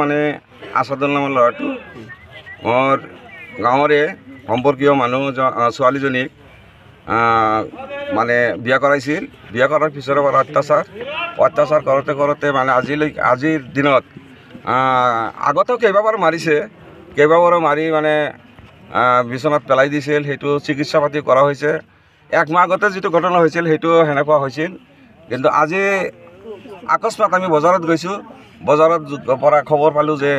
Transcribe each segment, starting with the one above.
মানে আছাদুল নামৰ ল'ৰাটো মোৰ গাঁৱৰে সম্পৰ্কীয় মানুহ ছোৱালীজনীক মানে বিয়া কৰাইছিল। বিয়া কৰাৰ পিছৰ পৰা অত্যাচাৰ কৰোঁতে মানে আজিৰ দিনত আগতেও কেইবাবাৰো মাৰিছে, কেইবাবাৰো মাৰি মানে বিচনাত পেলাই দিছিল। সেইটো চিকিৎসা পাতি কৰা হৈছে। 1 মাহ আগতে যিটো ঘটনা হৈছিল সেইটো সেনেকুৱা হৈছিল। কিন্তু আজি আকস্মাত আমি বজাৰত গৈছোঁ, বজাৰত পৰা খবৰ পালোঁ যে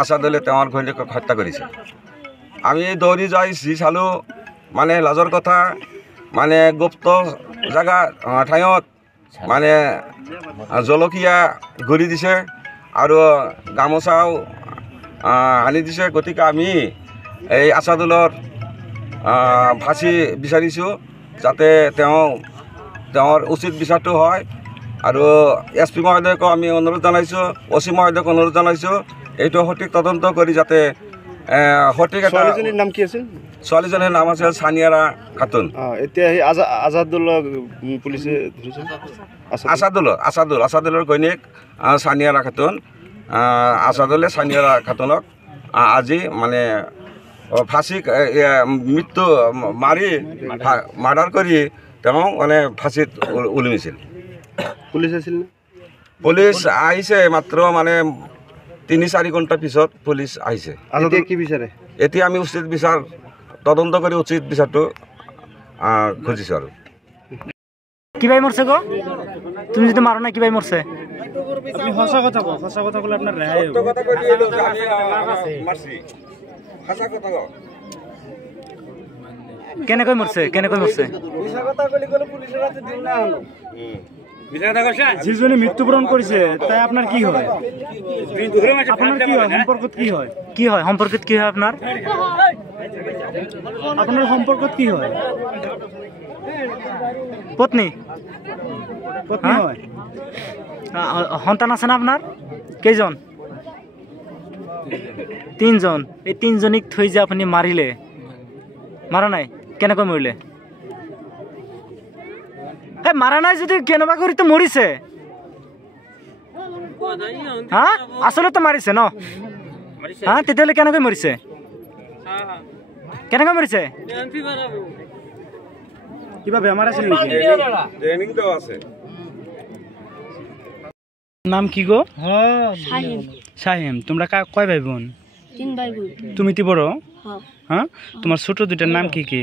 আছাদুলে তেওঁৰ ঘৈণীয়েকক হত্যা কৰিছে। আমি দৌৰি যাই যি চালোঁ মানে লাজৰ কথা, মানে গুপ্ত জেগা ঠাইত মানে জলকীয়া ঘূৰি দিছে আৰু গামোচাও আনি দিছে। গতিকে আমি এই আছাদুলৰ ফাঁচি বিচাৰিছোঁ, যাতে তেওঁৰ উচিত বিচাৰটো হয়। আৰু SP মহোদয়কো আমি অনুৰোধ জনাইছোঁ, OC মহোদয়ক অনুৰোধ জনাইছোঁ, এইটো সঠিক তদন্ত কৰি যাতে সঠিক। ছোৱালীজনীৰ নাম কি আছিল? ছোৱালীজনীৰ নাম আছিল ছানিয়াৰা খাতুন। এতিয়া সেই আজাদুল্লাহ পুলিচে ধৰিছে। আছাদুলৰ ঘৈণীয়েক ছানিয়াৰা খাতুন। আছাদুলে ছানিয়াৰা খাতুনক আজি মানে ফাঁচি মৃত্যু মাৰ্ডাৰ কৰি তেওঁ মানে ফাঁচিত ওলমিছিল। পুলিচ আছিল? পুলিচ আহিছে মাত্ৰ মানে 3-4 ঘণ্টাৰ পিছত পুলিচ আহিছে। কি বিচাৰে? এতিয়া আমি উচিত বিচাৰ তদন্ত কৰি উচিত বিচাৰটো খুজিছোঁ। আৰু কিবাই মরছে গো? তুমি যদি মারো না কিবাই মরছে? আপনি সঁচা কথা কও, সঁচা কথা বলে আপনার রেহাই হবে। কথা কই দিলো আমি মারছি। সঁচা কথা কও। কেনে কই মরছে? কেনে কই মরছে? মিছা কথা কইলে পুলিশের হাতে দিন না হলো। মিছা কথা কইছে? যিজনে মৃত্যুবরণ করেছে তাই আপনার কি হয়? আপনার কি হয়? সম্পর্কত কি হয়? কি হয় সম্পর্কিত? কি হয় আপনার? আপনার সম্পর্কত কি হয়? পত্নী? পত্নী হয়। সন্তান আছে না আপনার? কেইজন? 3 জন। এই 3 জনিক থৈ যে আপনি মারিলে, মারা নাই কেনেকৈ মরিলে? মারা নাই যদি কেনেবা কৰি তো মরিছে। হ্যাঁ আসলে তো মারিছে ন? হ্যাঁ তেতিয়াহলে কেনেকৈ মরিছে? কেনেকৈ মরিছে? কিবা বেমার আছে নেকি? ট্রেনিং তো আছে। নাম কি গো? শাহিম। শাহিম। তোমরা কয় ভাই বোন? 3 ভাই বোন। তুমি তি বড়? হ্যাঁ। তোমার ছোট দুইটার নাম কি কি?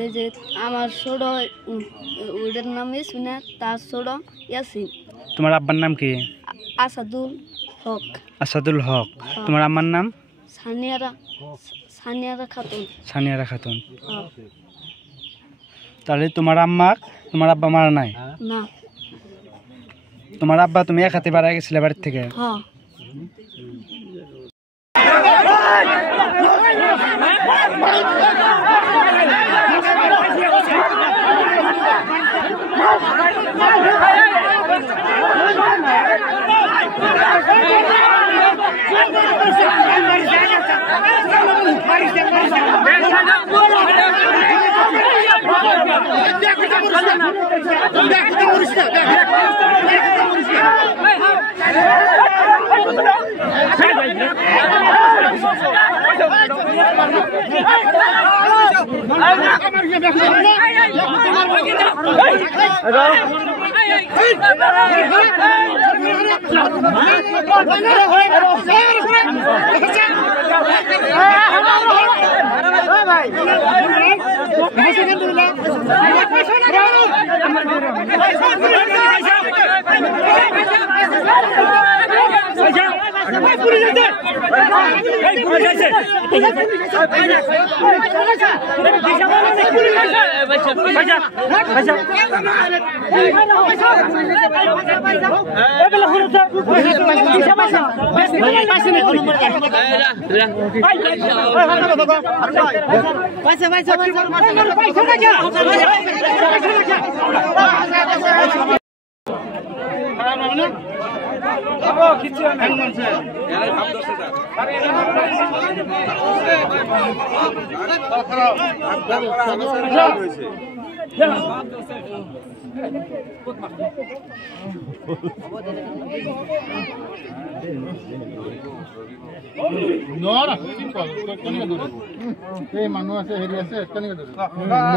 এই যে আমার ছোট ওদের নাম ইসমিনা, তার ছোট ইয়াসিন। তোমার আব্বার নাম কি? আসাদুল হক। আসাদুল হক। তোমার আম্মার নাম? সানিয়ারা খাতুন। সানিয়ারা খাতুন। তাহলে তোমার আব্বা মারা নাই? না। তোমার আব্বা তুমি এক হাতে বাড়া গেছিলে বাড়ির থেকে? হ্যাঁ।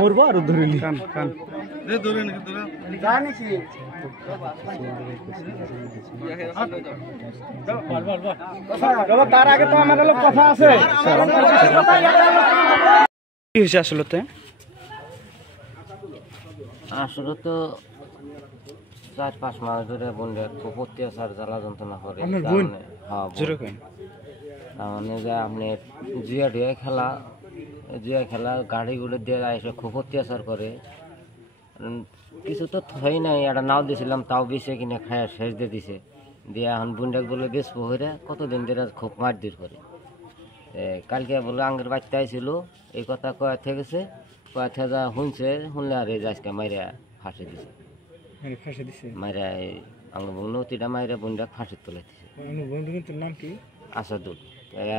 মরবো আর ধরে নি কান কান তার আগে তো আমাদের কথা আছে কি হয়েছে আসলে আসলে তো 4-5 মাস ধরে বোনদের খুব অত্যাচার জ্বালা যন্ত্রণা করে। আপনার বোন? হ্যাঁ, জোরে কইন। তার মানে যে আপনি জুয়া খেলা গাড়িগুলো দিয়ে এসে খুব অত্যাচার করে। কিছু তো হয় নাই, একটা নাও দিয়েছিলাম, তাও বেশি কিনে খায় শেষ দিয়ে দিছে। দিয়ে এখন বোনটাকে বলে বেসবো হয়ে কতদিন ধরে খুব মারধর করে। কালকে বলে আঙ্গের বাচ্চা আইছিল, এই কথা কয়া থেকেছে, কয়া থেকে যা শুনলে আর এই আজকে মাইরা ফাঁসি দিছে। ফাঁসি দিছে মাইরা আঙ্গ নতিটা মাইরা বোনটা ফাঁসি তুলে দিছে। বন্ধুর নাম কি? আসাদুল।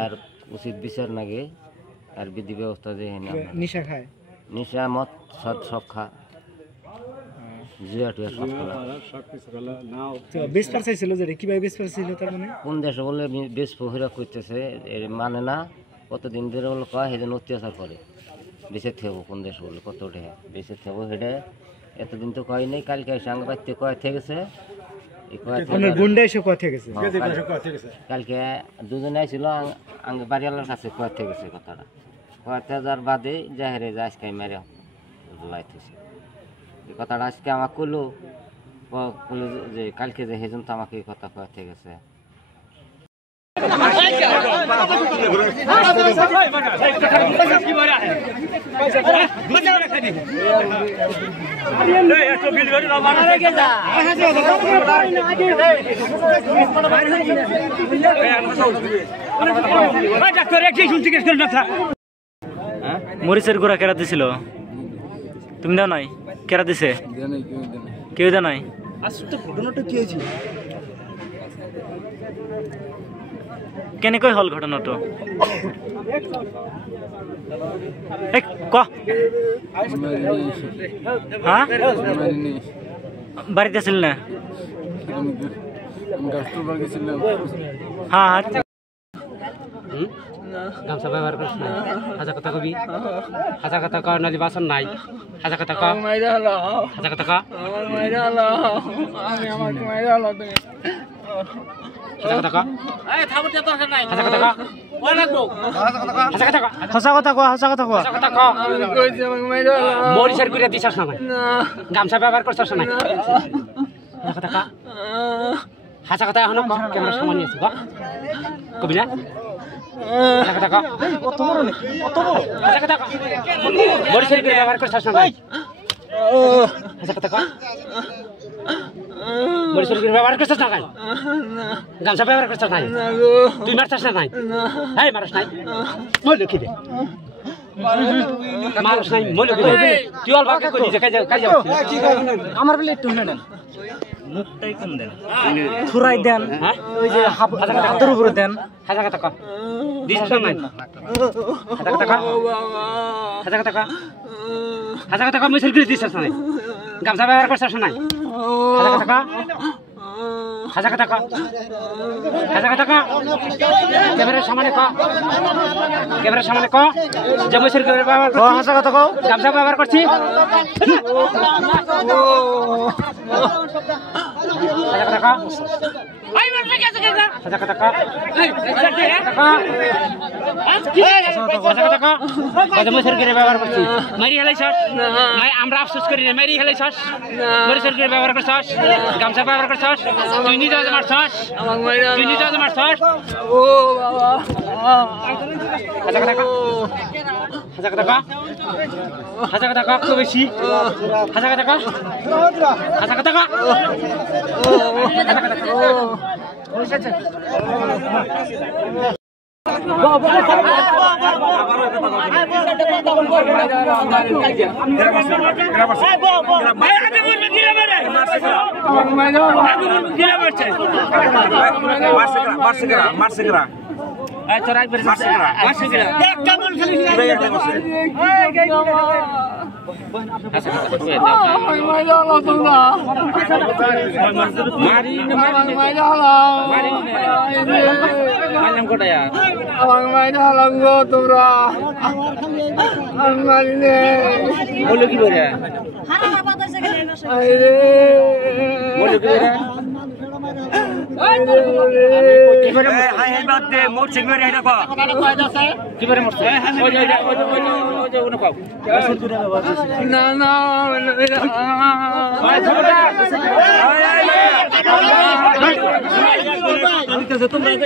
আর উচিত বিচার নাগে আর বিধি ব্যবস্থা যে নিশা খায়? নিশা মদ সব খা, জুয়া টুয়া সব খেলা। বেশ পারছিল যে কিভাবে বেশ পারছিল তার মানে? কোন দেশে বলে বেশ পহিরা করতেছে মানে না, কতদিন ধরে বলে কয় সেদিন অত্যাচার করে। বেঁচে থেবো কোন দেশে বলে কত উঠে বেঁচে থেবো সেটা এতদিন তো কয় নেই। কালকে এসে আঙ্গ বাড়িতে কয় থেকেছে। কালকে দুজনে আইছিল আঙ্গ বাড়িওয়ালার কাছে কয় থেকেছে কথাটা। কয় যার বাদে যাহেরে যা আজকে মেরে লাইতেছে এই কথাটা। আজকে আমাকে কইলো যে কালকে যে হেজন তো আমাকে এই কথা কয় থেকেছে। মরিচের গুঁড়া কেরা দিছিল? তুমি দাও নাই? কেরা দিছে? কেউ দা নাই? ঘটনাটা কি হয়েছে? কেনেকৈ হল ঘটনাটো? হ্যাঁ, বাড়িতে আছিল না? হ্যাঁ, গামছা ব্যবহার করিস না। হাজা কথা কবি, হাজা কথা কর, নদী বাসন নাই। হাজা কথা কর, হাজা কথা কর, মরিচের গুঁড়া দিছাস না, গামছা ব্যবহার করছস না। হাজা কথা এখন ক্যামেরা সামনে আছে কবি না। মরিচের গুঁড়া ব্যবহার করছস না। হাজা কথা কর, মরিচের গুঁড়া ব্যবহার করছস না। গামছা ব্যবহার করছস নাই? তুই মারছস না? নাই, হ্যাঁ মারস নাই। মই লক্ষ্মী দে মারস নাই, মই লক্ষ্মী দে। তুই অল্প আগে করি যে কাজ আমার বলে একটু শুনে নেন, মুখটাই কম দেন, থুরাই দেন, ওই যে হাতের উপরে দেন। হাজা কথা কর, দিছস না নাই? হাজা কথা কর, হাজা কথা কর, হাজা কথা কর, মরিচের গুঁড়া দিছস না? গামছা ব্যবহার করছস না? হাজা কথা কর, হাজা কথা কর, হাজা কথা কর, ক্যামেরার সামনে ক, ক্যামেরার সামনে ক যে মরিচের গুঁড়া ব্যবহার করছি। হাজা কথা কও, গামছা ব্যবহার করছি। হাজা কথা কর, হাজা কথা কর, মরিচের গুঁড়া ব্যবহার করছি। মারি হেলাইছস, আমরা আফসোস করি না, মারি হেলাইছস। মরিচের গুঁড়া ব্যবহার করছস, গামছা ব্যবহার করছস, তুই নিজে মারছস, তুই নিজে মারছস। হাজা কথা কর, হাজা কথা কর, হাজা কথা কর, খুব বেশি হাজা কথা কর, হাজা কথা কর, হাজা কথা কর। মারি মারলাম কোটায় আমার মাইনে হালাম গো তোমরা আর মারিনে বললো কি করে আইরে বললো কি করে কি করে মরছে না না তোমরা